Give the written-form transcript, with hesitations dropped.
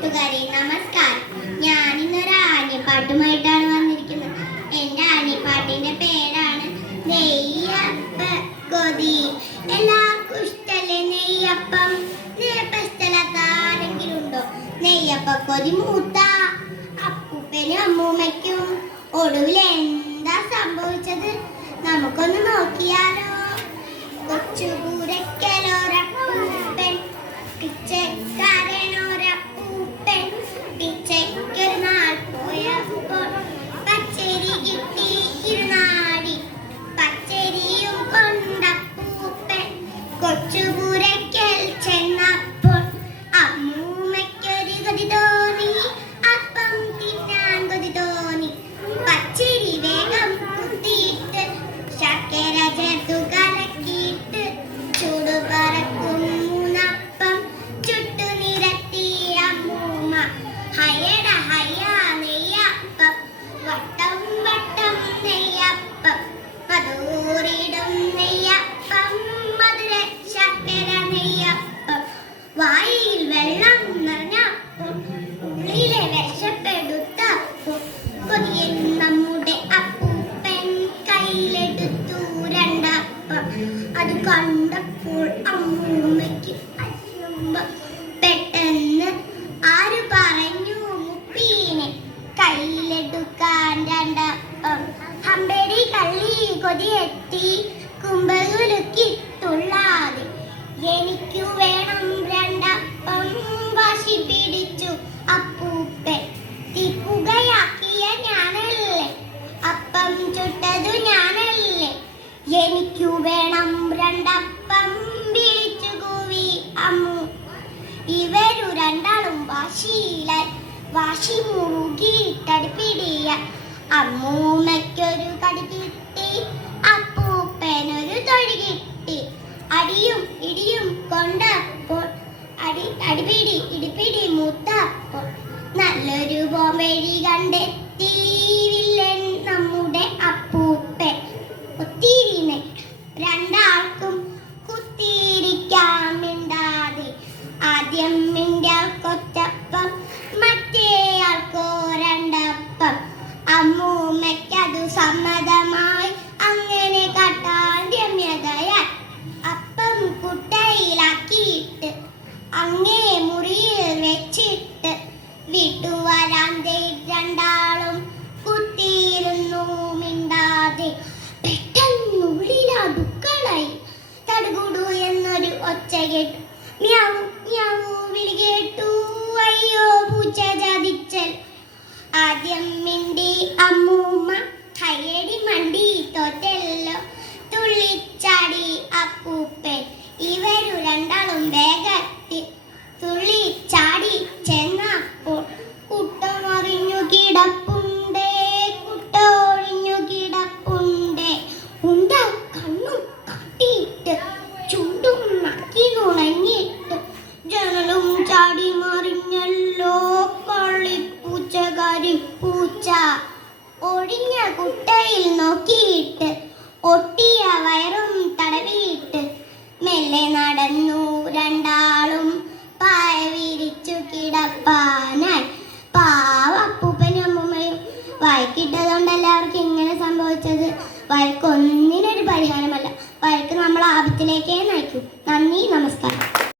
കൂട്ടുകാരെ നമസ്കാരം. ഞാൻ ഇന്നൊരു ആനിപ്പാട്ടുമായിട്ടാണ് വന്നിരിക്കുന്നത്. എൻ്റെ ആനിപ്പാട്ടിന്റെ പേരാണ് നെയ്യപ്പ കൊതി. എല്ലാവർക്കും ഇഷ്ടല്ലേ നെയ്യപ്പം? നെയ്യപ്പ ആരെങ്കിലും ഉണ്ടോ? നെയ്യപ്പ കൊതി മൂത്ത അപ്പൂപ്പനും അമ്മൂമ്മയ്ക്കും ഒടുവിൽ എന്താ സംഭവിച്ചത്? നമുക്കൊന്ന് നോക്കിയാലോ. കൊച്ചുപൂരക്കലോരപ്പൂപ്പൻ പിച്ചക്കാരനോരപ്പൂപ്പൻ പിച്ചയ്ക്കൊരു നാൾ പോയപ്പോൾ പച്ചരി കിട്ടി ഇരുനാടി പച്ചരിയും കൊണ്ടപ്പൂപ്പൻ കൊച്ചുപൂരക്കൽ ചെന്നപ്പോൾ അമ്മൂമ്മയ്ക്കൊരു കൊതി തോന്നി. അപ്പം തിന്നാൻ കൊതി തോന്നി. പച്ചരി വേഗം കുത്തിയിട്ട് ശർക്കര ചേർത്തു കലക്കിയിട്ട് ചൂട് പറക്കും മൂന്നപ്പം ചുട്ടു നിരത്തി അമ്മൂമ്മ. ഹയട ഹയ നെയ്യപ്പം വട്ടം വട്ടം നെയ്യപ്പം മധൂരിടും നെയ്യപ്പം മധുര ശർക്കര നെയ്യപ്പം വായിൽ വെള്ളം നിറഞ്ഞപ്പം ഉള്ളിലെ വിശപ്പെടുത്തപ്പം കൊതിയൻ നമ്മുടെ അപ്പൂപ്പൻ കയ്യിലെടുത്തു രണ്ടപ്പം. അത് കണ്ടപ്പോൾ അമ്മൂമ്മയ്ക്ക് അശ്രമ്പം. പെട്ടെന്ന് ആര് പറഞ്ഞു മുപ്പീനെ കയ്യിലെടുക്കാൻ രണ്ടപ്പം? ഹമ്പടി കള്ളി കൊതിയെത്തി കുമ്പകുലുക്കി തുള്ളാതെ എനിക്കു വേണം രണ്ടപ്പം വാശി പിടിച്ചു അപ്പൂപ്പൻ. തീപ്പുകയാക്കിയ ഞാനല്ലേ, അപ്പം ചുട്ടതു ഞാനല്ലേ, എനിക്കു വേണം രണ്ടപ്പം വിളിച്ചു കൂവി അമ്മു. ഇവരു രണ്ടാളും വാശിയിലായി. വാശി മുറുകിയിട്ടടിപ്പിടിയ അമ്മൂമ്മയ്ക്കൊരു കടി കിട്ടി, അപ്പൂപ്പനൊരു തൊഴി കിട്ടി. അടിയും ഇടിയും കൊണ്ടപ്പോൾ അടിപിടി ഇടിപിടി മൂത്തപ്പോൾ നല്ലൊരു പോംവഴി കണ്ടെത്തി വില്ലൻ നമ്മുടെ അപ്പൂപ്പൻ. ഒത്തിരി രണ്ടാൾക്കും കുത്തിയിരിക്കാൻ മിണ്ടാതെ. ആദ്യം മിണ്ടാൾക്കൊറ്റപ്പം മറ്റേയാൾക്കോ രണ്ടപ്പം. അമ്മൂമ്മയ്ക്കതു സമ്മതമായി. അങ്ങനെ കട്ടാൻ രമ്യതയായി അപ്പം കുട്ടയിലാക്കിയിട്ട് അങ്ങേ മുറിയിൽ വെച്ചിട്ട് വിട്ടുവരാന്തേ രണ്ടാളും കുത്തിയിരുന്നു മിണ്ടാതെ. പെട്ടെന്നുള്ളിലടുക്കളായി തടുകുടു എന്നൊരു ഒച്ച കേട്ടു. മ്യാവൂ മ്യാവൂ വിളി കേട്ടു. അയ്യോ പൂച്ച ചതിച്ചൽ. ആദ്യം മിണ്ടി അമ്മൂമ്മ. കയ്യടി മണ്ടി തോറ്റല്ലോ. തുള്ളിച്ചാടി അപ്പൂപ്പൻ. ഇവരു രണ്ടാളും വേഗത്തിൽ തുള്ളിച്ചാടി ചെന്നപ്പോൾ കുട്ടമറിഞ്ഞു കിടപ്പുണ്ടേ, കുട്ടൊഴിഞ്ഞു കിടപ്പുണ്ടേ. ഉണ്ട കണ്ണും കാട്ടിയിട്ട് ചുണ്ടും നക്കി നുണങ്ങിയിട്ട് ജനലും ചാടി മറിഞ്ഞല്ലോ കള്ളിപ്പൂച്ചകാരി പൂച്ച. ഒഴിഞ്ഞ കുട്ടയിൽ നോക്കിയിട്ട് ഒട്ടിയ വയറും തടവിയിട്ട് മെല്ലെ നടന്നു രണ്ടാളും പായ വിരിച്ചു കിടപ്പാനായി. പാവ അപ്പൂപ്പനും അമ്മൂമ്മയും വഴക്കിട്ടതുകൊണ്ടല്ല അവർക്ക് ഇങ്ങനെ സംഭവിച്ചത്. വഴക്കൊന്നിനൊരു പരിഹാരമല്ല. വഴക്ക് നമ്മൾ ആപത്തിലേക്കേ നയിക്കും. നന്ദി, നമസ്കാരം.